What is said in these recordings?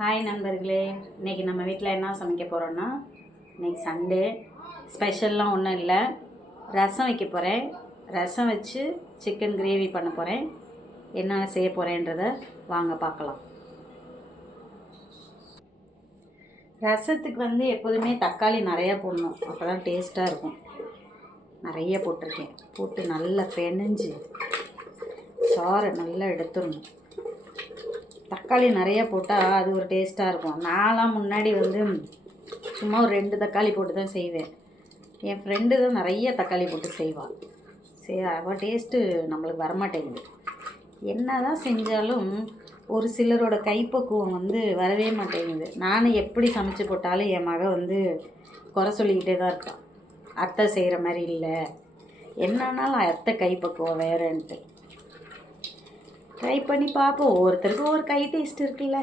Hi நண்பர்களே, இன்றைக்கி நம்ம வீட்டில் என்ன சமைக்க போகிறோன்னா, இன்றைக்கி சண்டே ஸ்பெஷல்லாம் ஒன்றும் இல்லை. ரசம் வைக்க போகிறேன். ரசம் வச்சு சிக்கன் கிரேவி பண்ண போகிறேன். என்ன செய்ய போகிறேன்றதை வாங்க பார்க்கலாம். ரசத்துக்கு எப்போதுமே தக்காளி நிறையா போடணும், அப்போ தான் டேஸ்ட்டாக இருக்கும். நிறைய போட்டிருக்கேன். போட்டு நல்லா பெனஞ்சு சாறை நல்லா எடுத்துடணும். தக்காளி நிறையா போட்டால் அது ஒரு டேஸ்ட்டாக இருக்கும். நான்லாம் முன்னாடி சும்மா ஒரு 2 தக்காளி போட்டு தான் செய்வேன். என் ஃப்ரெண்டு தான் நிறைய தக்காளி போட்டு செய்வாள். சரி, அவள் டேஸ்ட்டு நம்மளுக்கு வரமாட்டேங்குது. என்ன தான் செஞ்சாலும் ஒரு சிலரோட கைப்பக்குவம் வரவே மாட்டேங்குது. நானும் எப்படி சமைச்சு போட்டாலும் என் மக குறை சொல்லிக்கிட்டே தான் இருப்பாள். அத்தை செய்கிற மாதிரி இல்லை, என்னன்னாலும் அத்தை கைப்பக்குவம் வேறேன்ட்டு. ட்ரை பண்ணி பார்ப்போம். ஒவ்வொருத்தருக்கும் ஒரு கை டேஸ்ட் இருக்குல்ல.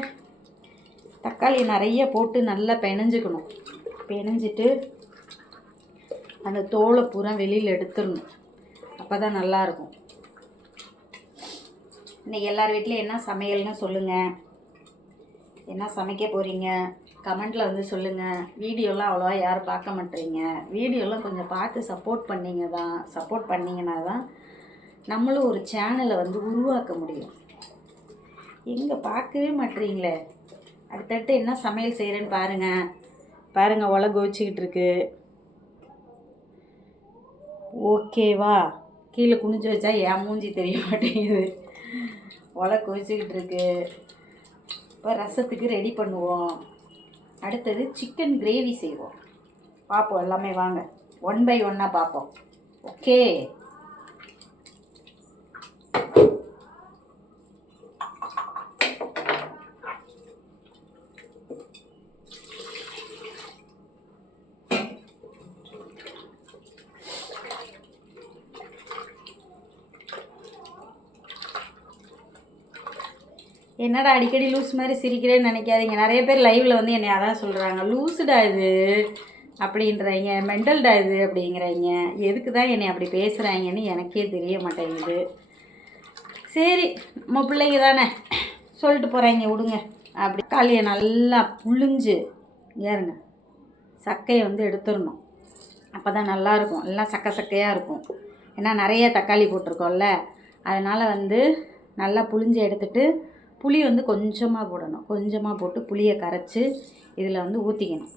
தக்காளி நிறைய போட்டு நல்லா பெனஞ்சிக்கணும். பெனஞ்சிட்டு அந்த தோலை பூரா வெளியில் எடுத்துடணும். அப்போ தான் நல்லாயிருக்கும். இன்றைக்கி எல்லார் வீட்லேயும் என்ன சமையல்னு சொல்லுங்கள். என்ன சமைக்க போகிறீங்க கமெண்ட்டில் சொல்லுங்கள். வீடியோலாம் அவ்வளோவா யாரும் பார்க்க மாட்டேறீங்க. வீடியோலாம் கொஞ்சம் பார்த்து சப்போர்ட் பண்ணிங்கன்னா தான் நம்மளும் ஒரு சேனலை உருவாக்க முடியும். எங்கே பார்க்கவே மாட்டேறீங்களே. அடுத்தடுத்து என்ன சமையல் செய்கிறேன்னு பாருங்கள். ஒலை கோச்சிக்கிட்டு இருக்கு. ஓகேவா? கீழே குனிஞ்சு வச்சா என் மூஞ்சி தெரிய மாட்டேங்குது. ஒலை கோச்சிக்கிட்டு இருக்கு. இப்போ ரசத்துக்கு ரெடி பண்ணுவோம். அடுத்தது சிக்கன் கிரேவி செய்வோம். பார்ப்போம் எல்லாமே. வாங்க 1 by 1 பார்ப்போம். ஓகே. என்னடா அடிக்கடி லூஸ் மாதிரி சிரிக்கிறேன்னு நினைக்காதீங்க. நிறைய பேர் லைவில் என்னை அதான் சொல்கிறாங்க, லூஸுடா இது அப்படின்றாங்க, மெண்டல்டா இது அப்படிங்கிறாங்க. எதுக்கு தான் என்னை அப்படி பேசுகிறாங்கன்னு எனக்கே தெரிய மாட்டேங்குது. சரி, நம்ம பிள்ளைங்க தானே சொல்லிட்டு போகிறாங்க, விடுங்க. அப்படி தக்காளியை நல்லா புழிஞ்சு ஏறுங்க, சக்கையை எடுத்துடணும். அப்போ தான் நல்லாயிருக்கும். எல்லாம் சக்கையாக இருக்கும். ஏன்னா நிறைய தக்காளி போட்டிருக்கோம்ல, அதனால் நல்லா புழிஞ்சு எடுத்துட்டு புளி கொஞ்சமாக போடணும். கொஞ்சமாக போட்டு புளியை கரைச்சி இதில் ஊற்றிக்கணும்.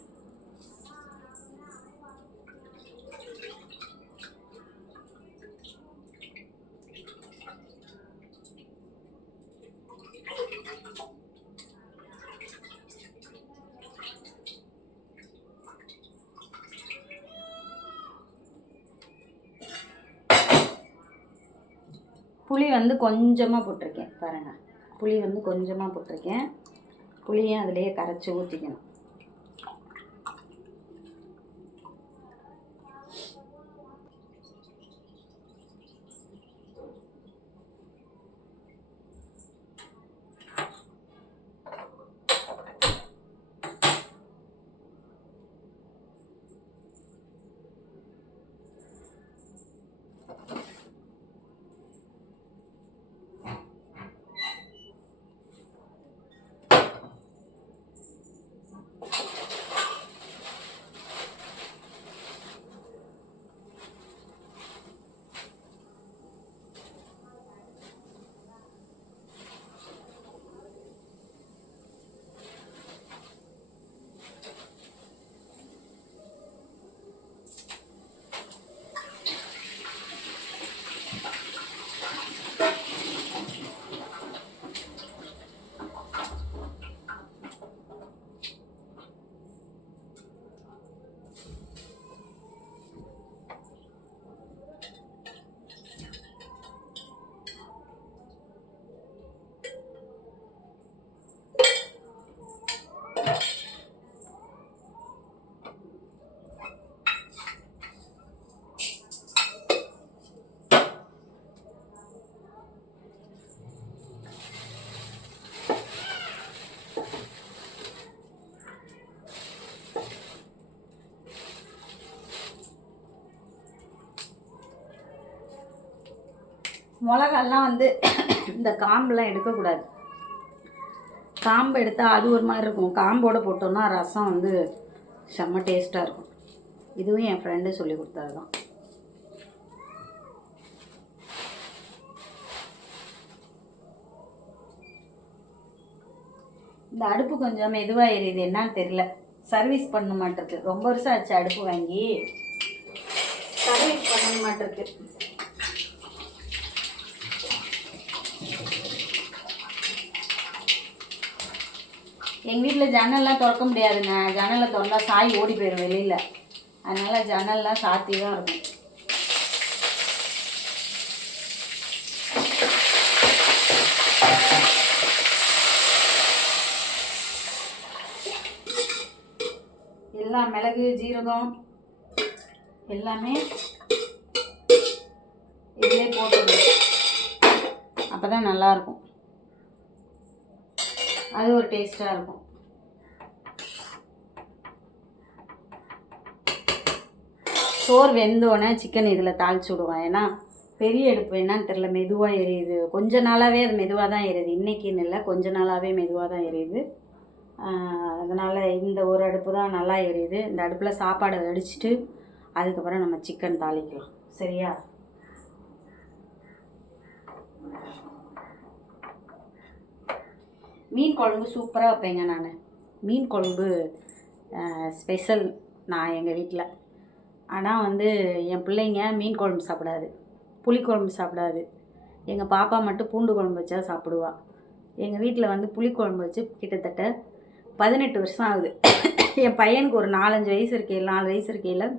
புளி கொஞ்சமாக போட்டிருக்கேன் பாருங்கள். புளி கொஞ்சமாக போட்டிருக்கேன். புளியும் அதிலேயே கரைச்சி ஊற்றிக்கணும். மிளகாலாம் இந்த காம்பெலாம் எடுக்கக்கூடாது. காம்பு எடுத்தால் அது ஒரு மாதிரி இருக்கும், காம்போடு போட்டோம்னா ரசம் வந்து செம்ம டேஸ்ட்டாக இருக்கும். இதுவும் என் ஃப்ரெண்டு சொல்லி கொடுத்தது தான். இந்த அடுப்பு கொஞ்சம் மெதுவாக எரியுது, என்னன்னு தெரியல. சர்வீஸ் பண்ண மாட்டிருக்கு, ரொம்ப வருஷம் ஆச்சு அடுப்பு வாங்கி, சர்வீஸ் பண்ண மாட்டிருக்கு. எங்கள் வீட்டில் ஜன்னல்லாம் திறக்க முடியாதுங்க, ஜன்னலை திறந்தா சாய் ஓடி போயிடும் வெளியில், அதனால் ஜன்னல்லாம் சாத்தி தான் இருக்கும். எல்லாம் மிளகு ஜீரகம் எல்லாமே இதிலே போட்டுருவோம், அப்போ தான் நல்லாயிருக்கும், அது ஒரு டேஸ்ட்டாக இருக்கும். சோறு வெந்தோடனே சிக்கன் இதில் தாளிச்சு விடுவேன். ஏன்னா பெரிய அடுப்பு என்னன்னு தெரில, மெதுவாக எரியுது. கொஞ்ச நாளாகவே அது மெதுவாக தான் எரியுது, இன்றைக்கின்னு இல்லை, கொஞ்ச நாளாகவே மெதுவாக தான் எரியுது. அதனால் இந்த ஒரு அடுப்பு தான் நல்லா எரியுது. இந்த அடுப்பில் சாப்பாடை வடிச்சிட்டு அதுக்கப்புறம் நம்ம சிக்கன் தாளிக்கலாம், சரியா? மீன் குழம்பு சூப்பராக வைப்பேங்க நான். மீன் குழம்பு ஸ்பெஷல் நான் எங்கள் வீட்டில். ஆனால் வந்து என் பிள்ளைங்க மீன் குழம்பு சாப்பிடாது, புளிக்குழம்பு சாப்பிடாது. எங்கள் பாப்பா மட்டும் பூண்டு குழம்பு வச்சா சாப்பிடுவா. எங்கள் வீட்டில் வந்து புளிக்குழம்பு வச்சு கிட்டத்தட்ட 18 வருஷம் ஆகுது. என் பையனுக்கு ஒரு 4 வயசு இருக்கையில்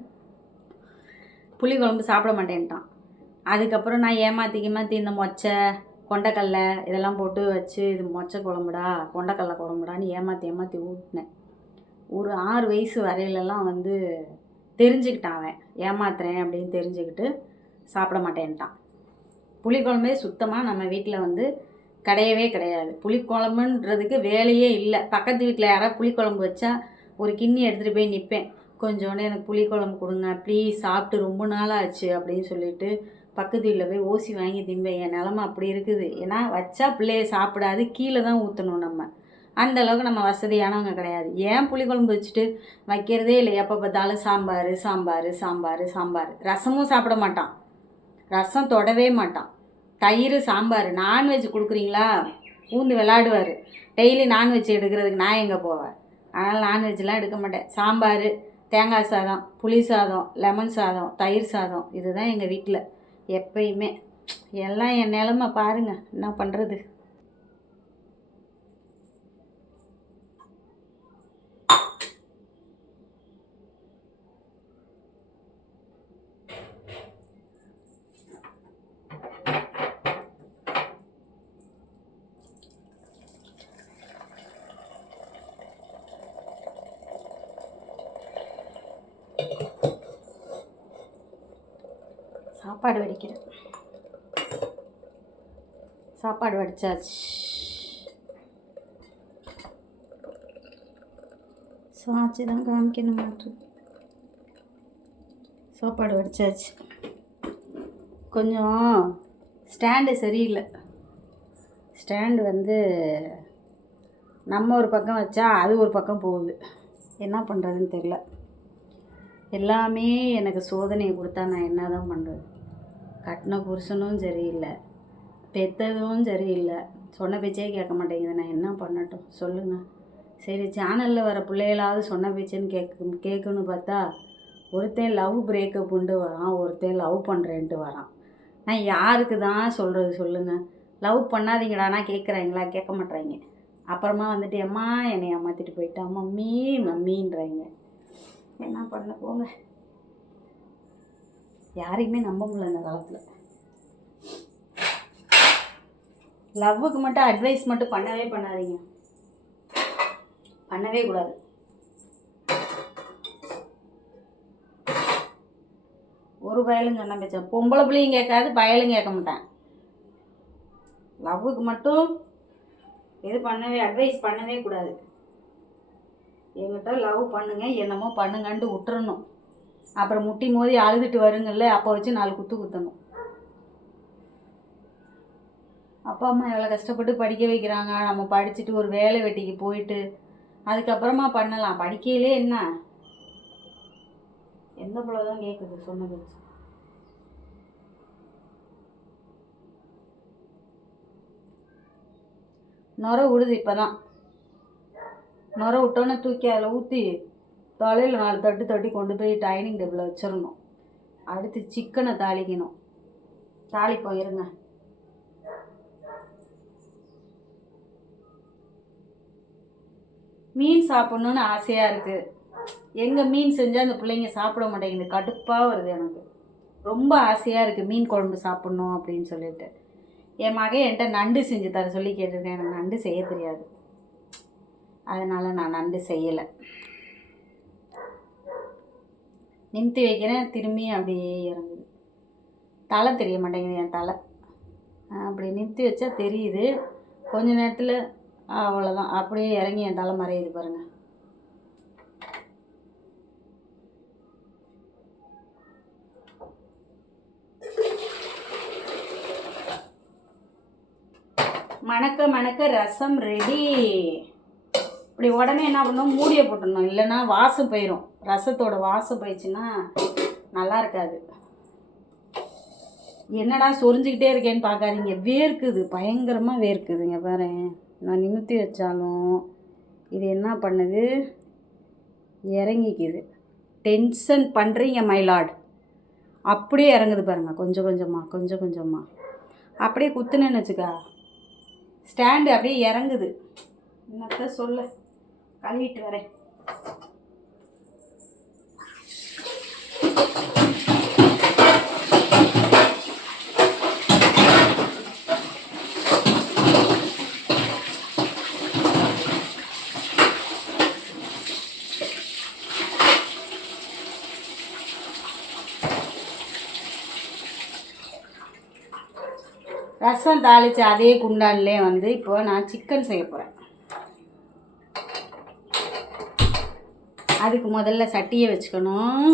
புளிக்குழம்பு சாப்பிட மாட்டேன்ட்டான். அதுக்கப்புறம் நான் ஏமாற்றி இந்த மொச்சை கொண்டைக்கடலை இதெல்லாம் போட்டு வச்சு இது மொச்சை குழம்புடா கொண்டைக்கடலை குழம்புடான்னு ஏமாற்றி ஊட்டினேன். ஒரு 6 வயசு வரையிலலாம் வந்து தெரிஞ்சுக்கிட்டான், அவன் ஏமாத்துறேன் அப்படின்னு தெரிஞ்சுக்கிட்டு சாப்பிட மாட்டேன்ட்டான். புளிக்குழம்பே சுத்தமாக நம்ம வீட்டில் வந்து கிடையவே கிடையாது. புளிக்குழம்புன்றதுக்கு வேலையே இல்லை. பக்கத்து வீட்டில் யாராவது புளிக்குழம்பு வச்சா ஒரு கிண்ணி எடுத்துகிட்டு போய் நிற்பேன், கொஞ்சோண்டு எனக்கு புளிக்குழம்பு கொடுங்க ப்ளீஸ், சாப்பிட்டு ரொம்ப நாள் ஆச்சு அப்படின்னு சொல்லிட்டு பக்கத்து வீட்டில் போய் ஓசி வாங்கி திம்பேன். என் நிலமை அப்படி இருக்குது. ஏன்னா வச்சா பிள்ளைய சாப்பிடாது, கீழே தான் ஊற்றணும். நம்ம அந்தளவுக்கு நம்ம வசதியானவங்க கிடையாது. ஏன் புளிக்குழம்பு வச்சுட்டு வைக்கிறதே இல்லை, எப்போ பார்த்தாலும் சாம்பார் சாம்பார் சாம்பார் சாம்பார். ரசமும் சாப்பிட மாட்டான், ரசம் தொடவே மாட்டான். தயிர் சாம்பார். நான்வெஜ் கொடுக்குறீங்களா ஊந்து விளாடுவார். டெய்லி நான்வெஜ் எடுக்கிறதுக்கு நான் எங்கே போவேன்? அதனால் நான்வெஜ்லாம் எடுக்க மாட்டேன். சாம்பார், தேங்காய் சாதம், புளி சாதம், லெமன் சாதம், தயிர் சாதம், இதுதான் எங்கள் வீட்டில் எப்பயுமே. எல்லாம் என் நிலமை பாருங்கள், என்ன பண்ணுறது? சாப்பாடு வடிக்கிறேன். சாப்பாடு வடித்தாச்சு. சாட்சி தான் காமிக்கணும் மாட்டு. சாப்பாடு வடித்தாச்சு. கொஞ்சம் ஸ்டாண்டு சரியில்லை. ஸ்டாண்டு வந்து நம்ம ஒரு பக்கம் வச்சா அது ஒரு பக்கம் போகுது. என்ன பண்ணுறதுன்னு தெரில. எல்லாமே எனக்கு சோதனையை கொடுத்தா நான் என்ன தான் பண்ணுறது? கட்டின புருஷனும் சரியில்லை, பெற்றதும் சரியில்லை, சொன்ன பேச்சே கேட்க மாட்டேங்குது. நான் என்ன பண்ணட்டும் சொல்லுங்கள்? சரி, சேனலில் வர பிள்ளைகளாவது சொன்ன பேச்சுன்னு கேட்கணுன்னு பார்த்தா ஒருத்தன் லவ் பிரேக்கப்புன்ட்டு வரான், ஒருத்தன் லவ் பண்ணுறேன்ட்டு வரான். நான் யாருக்கு தான் சொல்கிறது சொல்லுங்கள்? லவ் பண்ணாதீங்கடானா கேட்குறாங்களா? கேட்க மாட்றாங்க. அப்புறமா வந்துட்டு அம்மா என்னை ஏமாற்றிட்டு போயிட்டா மம்மி மம்மின்றாங்க. என்ன பண்ண போங்க, யாரையுமே நம்ப முடியல இந்த காலத்தில். லவ்வுக்கு மட்டும் அட்வைஸ் மட்டும் பண்ணவே பண்ணாதீங்க, பண்ணவே கூடாது. ஒரு பயலும் சொன்ன பேச்ச பொம்பளை பிள்ளையும் கேட்காது, பயலும் கேட்க மாட்டேன். லவ்வுக்கு மட்டும் எது பண்ணவே அட்வைஸ் பண்ணவே கூடாது. என்கிட்ட லவ் பண்ணுங்க என்னமோ பண்ணுங்கன்ட்டு விட்டுறணும். அப்புறம் முட்டி மோதி அழுதுட்டு வருங்கள்ல, அப்போ வச்சு 4 குத்து குத்தணும். அப்பா அம்மா எவ்வளோ கஷ்டப்பட்டு படிக்க வைக்கிறாங்க. நம்ம படிச்சுட்டு ஒரு வேலை வெட்டிக்கு போயிட்டு அதுக்கப்புறமா பண்ணலாம். படிக்கையிலே என்ன எந்த பிள்ளை தான் கேட்குது சொன்னது. நுர விடுது. இப்போ தான் நுர விட்டோன்னே தூக்கி அதில் ஊற்றி தலையில் 4 தட்டு தட்டி கொண்டு போய் டைனிங் டேபிளில் வச்சிடணும். அடுத்து சிக்கனை தாளிக்கணும். தாளிப்போம் இருங்க. மீன் சாப்பிட்ணுன்னு ஆசையாக இருக்குது. எங்கே மீன் செஞ்சால் அந்த பிள்ளைங்க சாப்பிட மாட்டேங்குது. கடுப்பாக வருது எனக்கு. ரொம்ப ஆசையாக இருக்குது மீன் குழம்பு சாப்பிட்ணும் அப்படின்னு சொல்லிட்டு. என் மகன் என்கிட்ட நண்டு செஞ்சு தர சொல்லி கேட்டிருக்கேன். எனக்கு நண்டு செய்ய தெரியாது, அதனால் நான் நண்டு செய்யலை. நிமித்தி வைக்கிறேன், திரும்பி அப்படியே இறங்குது. தலை தெரிய மாட்டேங்குது என் தலை. அப்படி நிமித்தி வச்சா தெரியுது, கொஞ்ச நேரத்தில் அவ்வளோதான், அப்படியே இறங்கி என் தலை மறையுது பாருங்கள். மணக்க மணக்க ரசம் ரெடி. இப்படி உடனே என்ன பண்ணணும், மூடியை போட்டுடணும், இல்லைன்னா வாசம் போயிடும். ரசத்தோட வாசம் போயிடுச்சுன்னா நல்லா இருக்காது. என்னடா சொரிஞ்சிக்கிட்டே இருக்கேன்னு பார்க்காதீங்க, வேர்க்குது, பயங்கரமாக வேர்க்குதுங்க பாரு. நான் நிமித்தி வச்சாலும் இது என்ன பண்ணுது, இறங்கிக்குது. டென்ஷன் பண்ணுறீங்க மைலாட். அப்படியே இறங்குது பாருங்கள், கொஞ்சம் கொஞ்சமாக கொஞ்சம் கொஞ்சமாக. அப்படியே குத்துனேன்னு வச்சுக்கா, ஸ்டாண்டு அப்படியே இறங்குது. என்னத்த சொல்ல, கழுவிட்டு வரேன். ரசம் தாளித்து அதே குண்டான்லே வந்து இப்போ நான் சிக்கன் செய்ய போகிறேன். அதுக்கு முதல்ல சட்டியை வச்சுக்கணும்.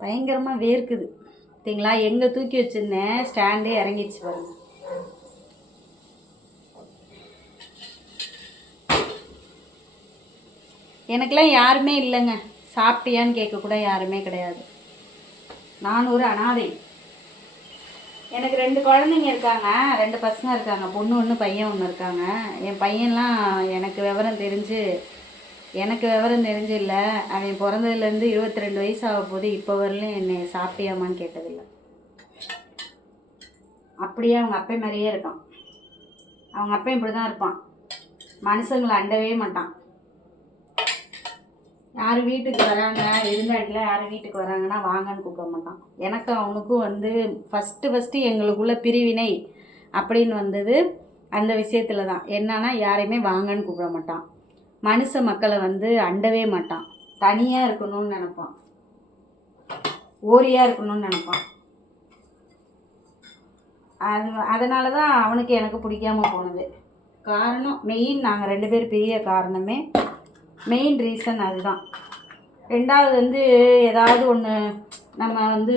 பயங்கரமாக வேர்க்குது சரிங்களா. எங்கே தூக்கி வச்சுருந்தேன் ஸ்டாண்டே இறங்கிடுச்சு பாருங்கள். எனக்கெல்லாம் யாருமே இல்லைங்க, சாப்பிட்டியான்னு கேட்கக்கூட யாருமே கிடையாது. நான் ஒரு அனாதை. எனக்கு 2 குழந்தைங்க இருக்காங்க, 2 பசங்க இருக்காங்க, பொண்ணு 1 பையன் 1 இருக்காங்க. என் பையன்லாம் எனக்கு விவரம் தெரிஞ்சு இல்லை, அவன் பிறந்ததுலேருந்து 22 வயசு ஆக போது இப்போ வரலையும் என்னை சாப்பிட்டியாமான்னு கேட்டதில்லை. அப்படியே அவங்க அப்பா மாதிரியே இருக்கான். அவங்க அப்பா இப்படி தான் இருப்பான், மனுஷங்களை அண்டவே மாட்டான். யார் வீட்டுக்கு வராங்க, விருந்தாட்டில் யார் வீட்டுக்கு வராங்கன்னா வாங்கன்னு கூப்பிட மாட்டான். எனக்கு அவனுக்கும் வந்து ஃபஸ்ட்டு எங்களுக்குள்ள பிரிவினை அப்படின்னு வந்தது அந்த விஷயத்தில் தான். என்னன்னா யாரையுமே வாங்கன்னு கூப்பிட மாட்டான், மனுஷ மக்களை வந்து அண்டவே மாட்டான், தனியாக இருக்கணும்னு நினப்பான், ஓரியாக இருக்கணும்னு நினப்பான். அதனால தான் அவனுக்கு எனக்கு பிடிக்காமல் போனது. காரணம் மெயின், நாங்கள் 2 பேர் பிரிய காரணமே மெயின் ரீசன் அதுதான். 2வது வந்து ஏதாவது ஒன்று நம்ம வந்து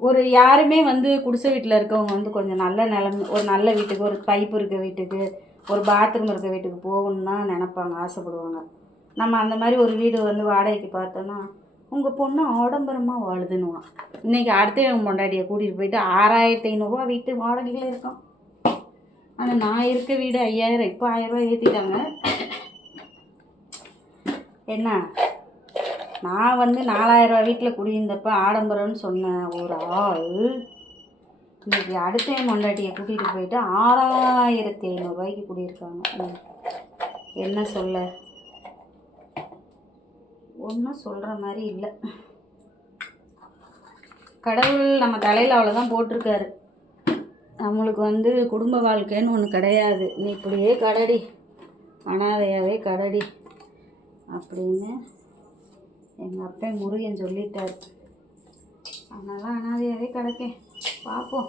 ஒரு யாருமே வந்து குடிசை வீட்டில் இருக்கவங்க வந்து கொஞ்சம் நல்ல நிலமை, ஒரு நல்ல வீட்டுக்கு, ஒரு பைப்பு இருக்க வீட்டுக்கு, ஒரு பாத்ரூம் இருக்க வீட்டுக்கு போகணுன்னு தான் நினப்பாங்க, ஆசைப்படுவாங்க. நம்ம அந்த மாதிரி ஒரு வீடு வந்து வாடகைக்கு பார்த்தோன்னா உங்கள் பொண்ணு ஆடம்பரமாக வாழுதுன்னுவான். இன்றைக்கி அடுத்தவங்க பொண்டாட்டியை கூட்டிகிட்டு போயிட்டு 6500 வீட்டு வாடகையில் இருக்கோம். ஆனால் நான் இருக்க வீடு 5000, இப்போ 1000 ஏற்றிட்டாங்க. என்ன, நான் வந்து 4000 வீட்டில் குடியிருந்தப்போ ஆடம்பரம்னு சொன்ன ஒரு ஆள் இன்றைக்கி அடுத்த பொண்டாட்டியை கூட்டிகிட்டு போயிட்டு 6500 குடியிருக்காங்க. என்ன சொல்ல, ஒன்றும் சொல்கிற மாதிரி இல்லை. கடவுள் நம்ம தலையில் அவ்வளோதான் போட்டிருக்காரு. நம்மளுக்கு வந்து குடும்ப வாழ்க்கைன்னு ஒன்று கிடையாது. நீ இப்படியே கடடி, அனாதையாகவே கடடி அப்படின்னு எங்கள் அப்பா முருகன் சொல்லிட்டார். அதனால அனாதையாகவே கிடக்கேன். பார்ப்போம்.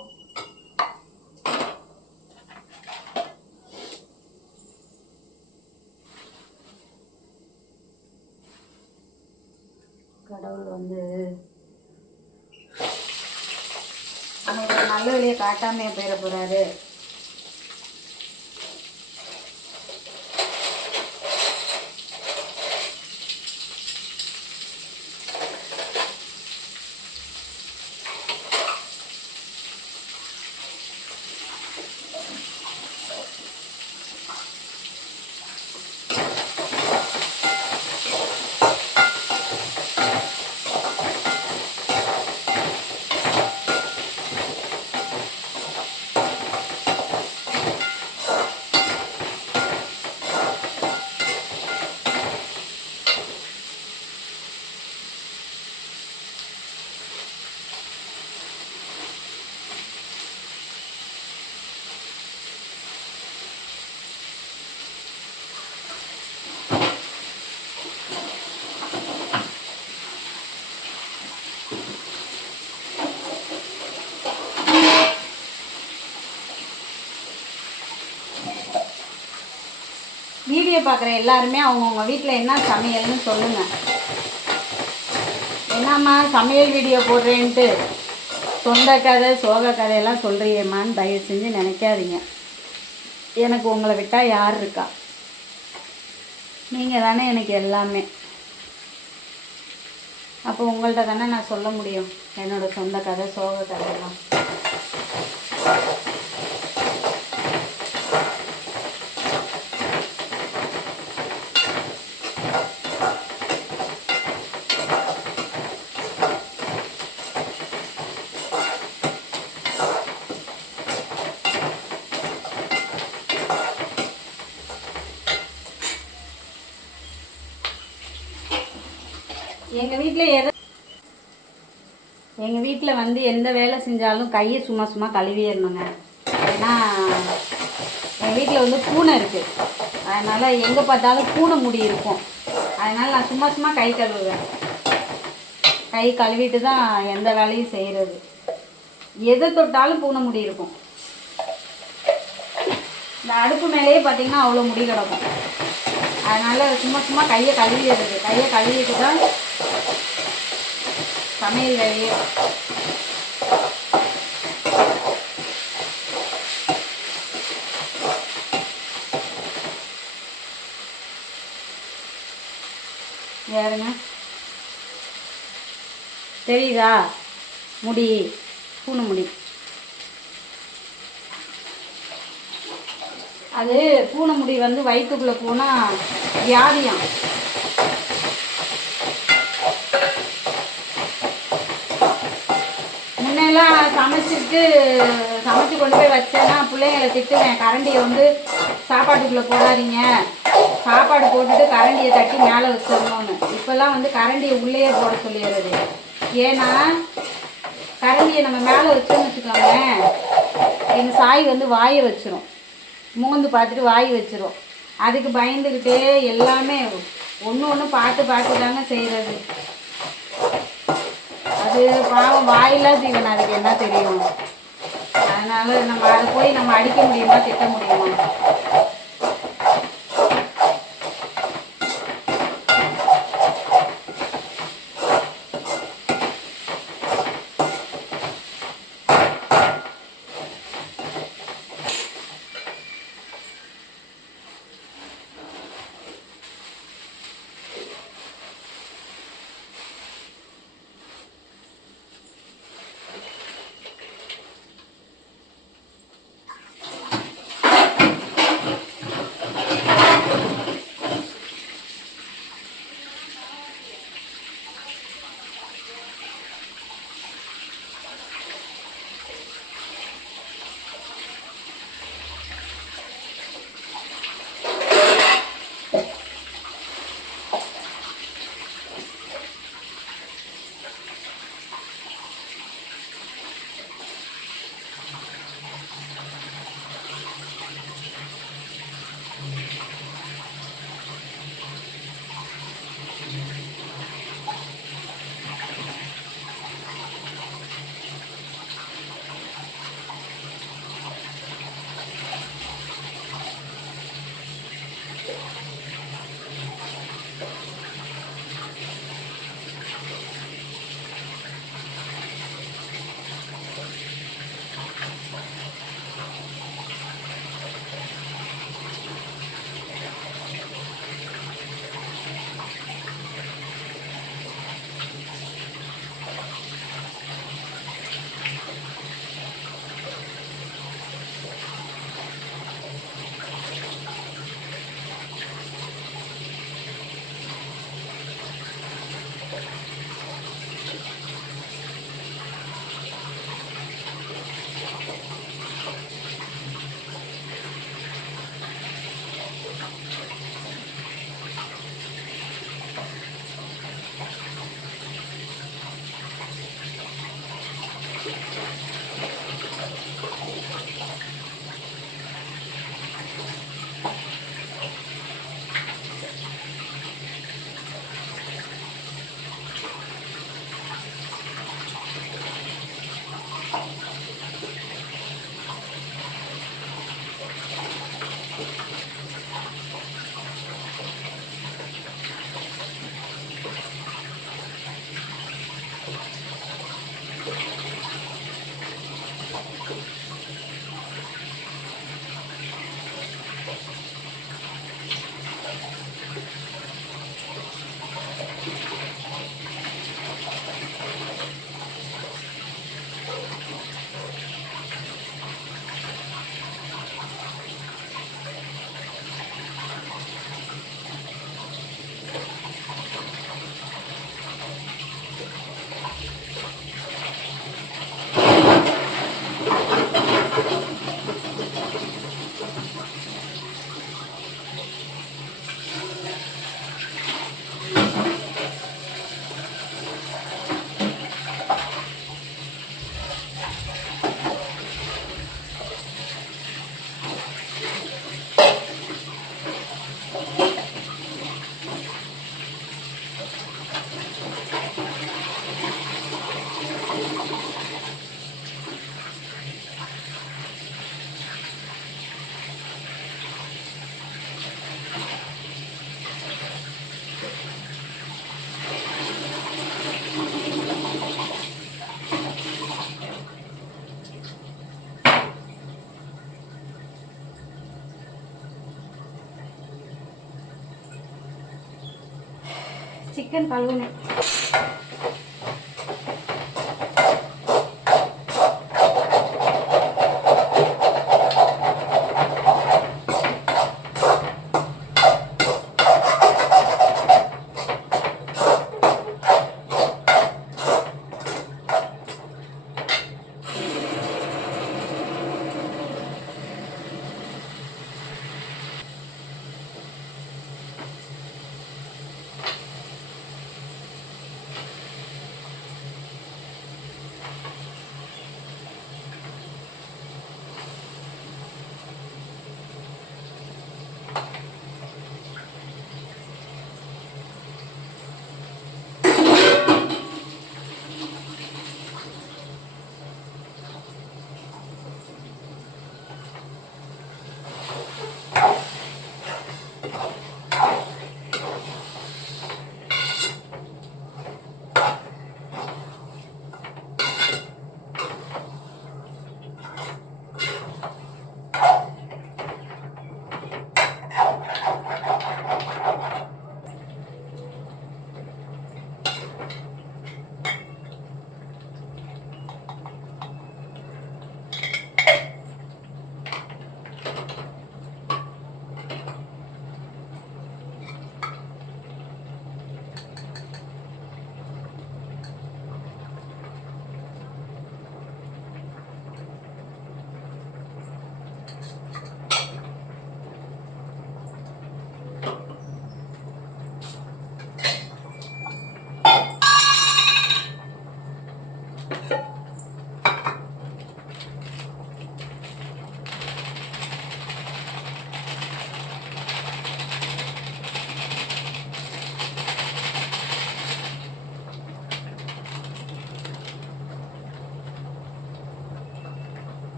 கடவுள் வந்து நமக்கு நல்ல வழியை காட்டாமையே போயிட போகிறாரு. வீடியோ பார்க்குற எல்லாருமே அவங்கவுங்க வீட்டில் என்ன சமையல்னு சொல்லுங்கள். என்னம்மா சமையல் வீடியோ போடுறேன்ட்டு சொந்த கதை சோக கதையெல்லாம் சொல்கிறியேம்மான்னு தயவு செஞ்சு நினைக்காதீங்க. எனக்கு உங்களை விட்டால் யார் இருக்கா? நீங்கள் தானே எனக்கு எல்லாமே. அப்போ உங்கள்கிட்ட தானே நான் சொல்ல முடியும் என்னோடய சொந்த கதை சோக கதையெல்லாம். எங்கள் வீட்டில் வந்து எந்த வேலை செஞ்சாலும் கையை சும்மா கழுவிடணுங்க. ஏன்னா எங்கள் வீட்டில் வந்து பூனை இருக்குது. அதனால் எங்கே பார்த்தாலும் பூனை முடி இருக்கும். அதனால் நான் சும்மா கை கழுவுவேன். கை கழுவிட்டு தான் எந்த வேலையும் செய்கிறது. எதை தொட்டாலும் பூனை முடி இருக்கும். இந்த அடுப்பு மேலேயே பார்த்திங்கன்னா அவ்வளோ முடி கிடக்கும். அதனால் சும்மா கையை கழுவிடுறது. கையை கழுவிட்டு தான் சமையல் வேலையே. வேறுங்க தெரியுதா? முடி பூனை முடி. அது பூனை முடி வந்து வயிற்றுக்குள்ளே போனால் வியாதியாம். முன்னெல்லாம் சமைச்சு கொண்டு போய் வச்சேன்னா பிள்ளைங்களை திட்டுவேன். கரண்டியை வந்து சாப்பாட்டுக்குள்ளே போடாதீங்க, சாப்பாடு போட்டுட்டு கரண்டியை தட்டி மேலே வச்சிடணும்னு. இப்போல்லாம் வந்து கரண்டியை உள்ளேயே போட சொல்லிடுறது. ஏன்னா கரண்டியை நம்ம மேலே வச்சோன்னு வச்சுக்கோங்களேன், எங்கள் சாய் வந்து வாயை வச்சிரும். மூந்து பார்த்துட்டு வாய் வச்சிரும். அதுக்கு பயந்துக்கிட்டே எல்லாமே ஒன்று பார்த்து தாங்க செய்கிறது. அது பாவம் வாயில்லா ஜீவன், அதுக்கு என்ன தெரியும்? அதனால் நம்ம அதை போய் நம்ம அடிக்க முடியுமா, திட்ட முடியுமா? சிக்கன் கழுவுனேன்.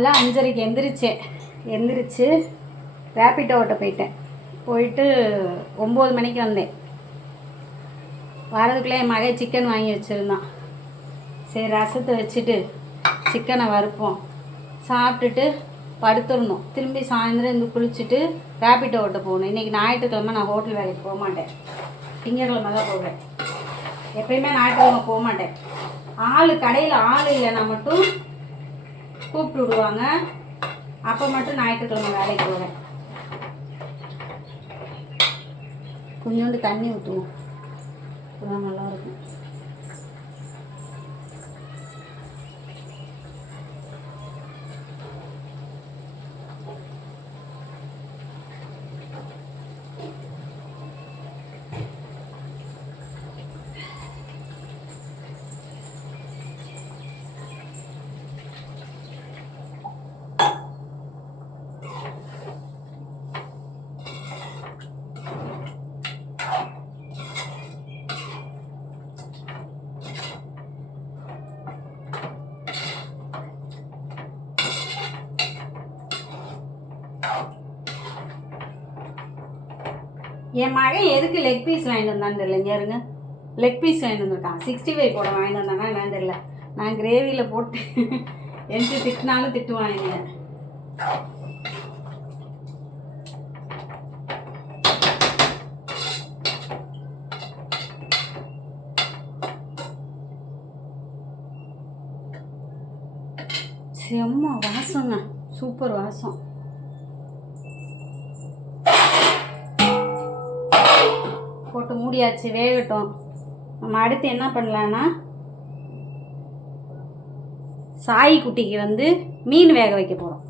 காலைல 5:30க்கு எந்திரிச்சு ரேப்பிட்டோ ஓட்ட போயிட்டேன். போயிட்டு 9 மணிக்கு வந்தேன். வரதுக்குள்ளே என் மகன் சிக்கன் வாங்கி வச்சுருந்தான். சரி ரசத்தை வச்சுட்டு சிக்கனை வறுப்போம், சாப்பிட்டுட்டு படுத்துடணும். திரும்பி சாயந்தரம் இருந்து குளிச்சுட்டு ரேப்பிட்டோ ஓட்ட போகணும். இன்றைக்கி ஞாயிற்றுக்கிழமை நான் ஹோட்டல் வேலைக்கு போக மாட்டேன், திங்கக்கிழமை தான் போவேன். எப்பயுமே ஞாயிற்றுக்கிழமை போக மாட்டேன். கடையில் ஆள் இல்லைன்னா மட்டும் கூப்பிட்டு விடுவாங்க, அப்போ மட்டும் ஞாயிற்றுக்கிழமை வேலைக்கு போவேன். கொஞ்சோண்டு தண்ணி ஊற்றுவோம், அப்போதான் நல்லாயிருக்கும். என் மகன் எதுக்கு லெக் பீஸ் வாங்கிட்டு வந்தான்னு தெரியல. இங்கே இருங்க, லெக் பீஸ் வாங்கிட்டு வந்திருக்கான். 65 போட வாங்கிட்டு வந்தானா என்னன்னு தெரியல. நான் கிரேவியில் போட்டு எனக்கு திட்டினாலும் திட்டுவாங்க. செம்ம வாசங்க, சூப்பர் வாசம். போட்டு மூடியாச்சு, வேகட்டும். நம்ம அடுத்து என்ன பண்ணலான்னா, சாய் குட்டிக்கு வந்து மீன் வேக வைக்க போகிறோம்.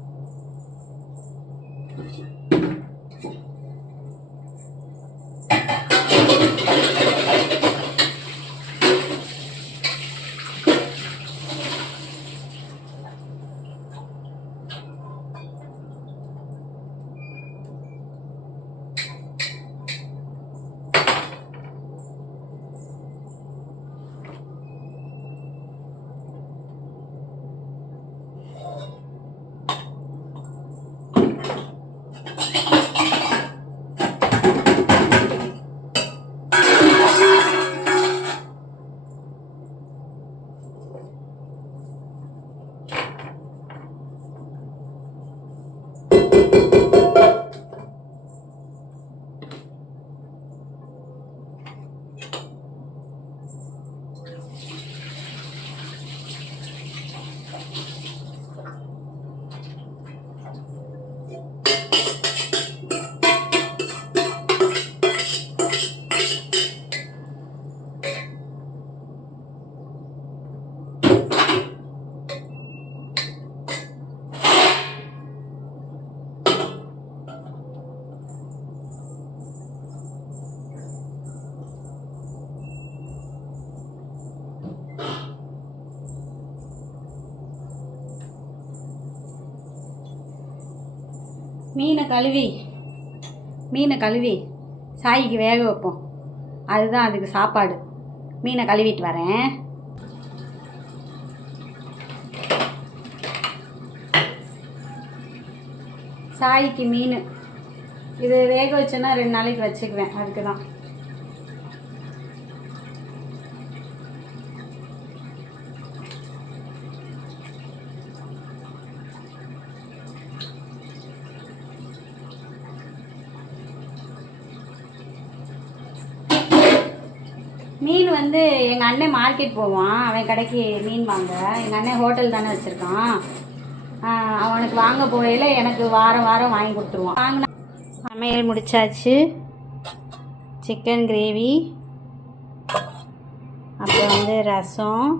மீனை கழுவி சாய்க்கு வேக வைப்போம். அதுதான் அதுக்கு சாப்பாடு. மீனை கழுவிட்டு வரேன். சாய்க்கு மீன் இது வேக வச்சேன்னா 2 நாளைக்கு வச்சுக்குவேன். அதுக்கு தான். மீன் வந்து எங்கள் அண்ணன் மார்க்கெட் போவான், அவன் கடைக்கு மீன் வாங்க. எங்கள் அண்ணன் ஹோட்டல் தானே வச்சுருக்கான். அவனுக்கு வாங்க போகையில் எனக்கு வாரம் வாரம் வாங்கி கொடுத்துருவான். வாங்கினா சமையல் முடிச்சாச்சு. சிக்கன் கிரேவி, அப்புறம் வந்து ரசம்,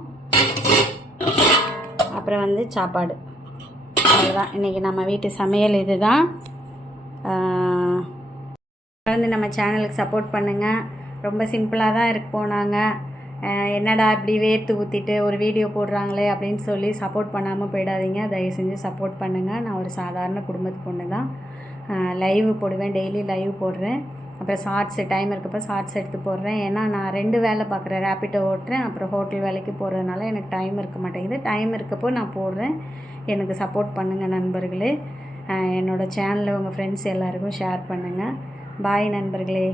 அப்புறம் வந்து சாப்பாடு. அதுதான் இன்றைக்கி நம்ம வீட்டு சமையல். இது தான். வந்து நம்ம சேனலுக்கு சப்போர்ட் பண்ணுங்கள். ரொம்ப சிம்பிளாக தான் இருக்கு போனாங்க. என்னடா இப்படி வேர்த்து ஊற்றிட்டு ஒரு வீடியோ போடுறாங்களே அப்படின்னு சொல்லி சப்போர்ட் பண்ணாமல் போயிடாதீங்க. தயவு செஞ்சு சப்போர்ட் பண்ணுங்கள். நான் ஒரு சாதாரண குடும்பத்து பொண்ணு தான். லைவ் போடுவேன், டெய்லி லைவ் போடுறேன். அப்புறம் ஷார்ட்ஸு டைம் இருக்கப்போ ஷார்ட்ஸ் எடுத்து போடுறேன். ஏன்னா நான் 2 வேலை பார்க்குறேன். ரேப்பிடோ ஓட்டுறேன், அப்புறம் ஹோட்டல் வேலைக்கு போகிறதுனால எனக்கு டைம் இருக்க மாட்டேங்குது. டைம் இருக்கப்போ நான் போடுறேன். எனக்கு சப்போர்ட் பண்ணுங்கள் நண்பர்களே. என்னோடய சேனலை உங்கள் ஃப்ரெண்ட்ஸ் எல்லாருக்கும் ஷேர் பண்ணுங்கள். பாய் நண்பர்களே.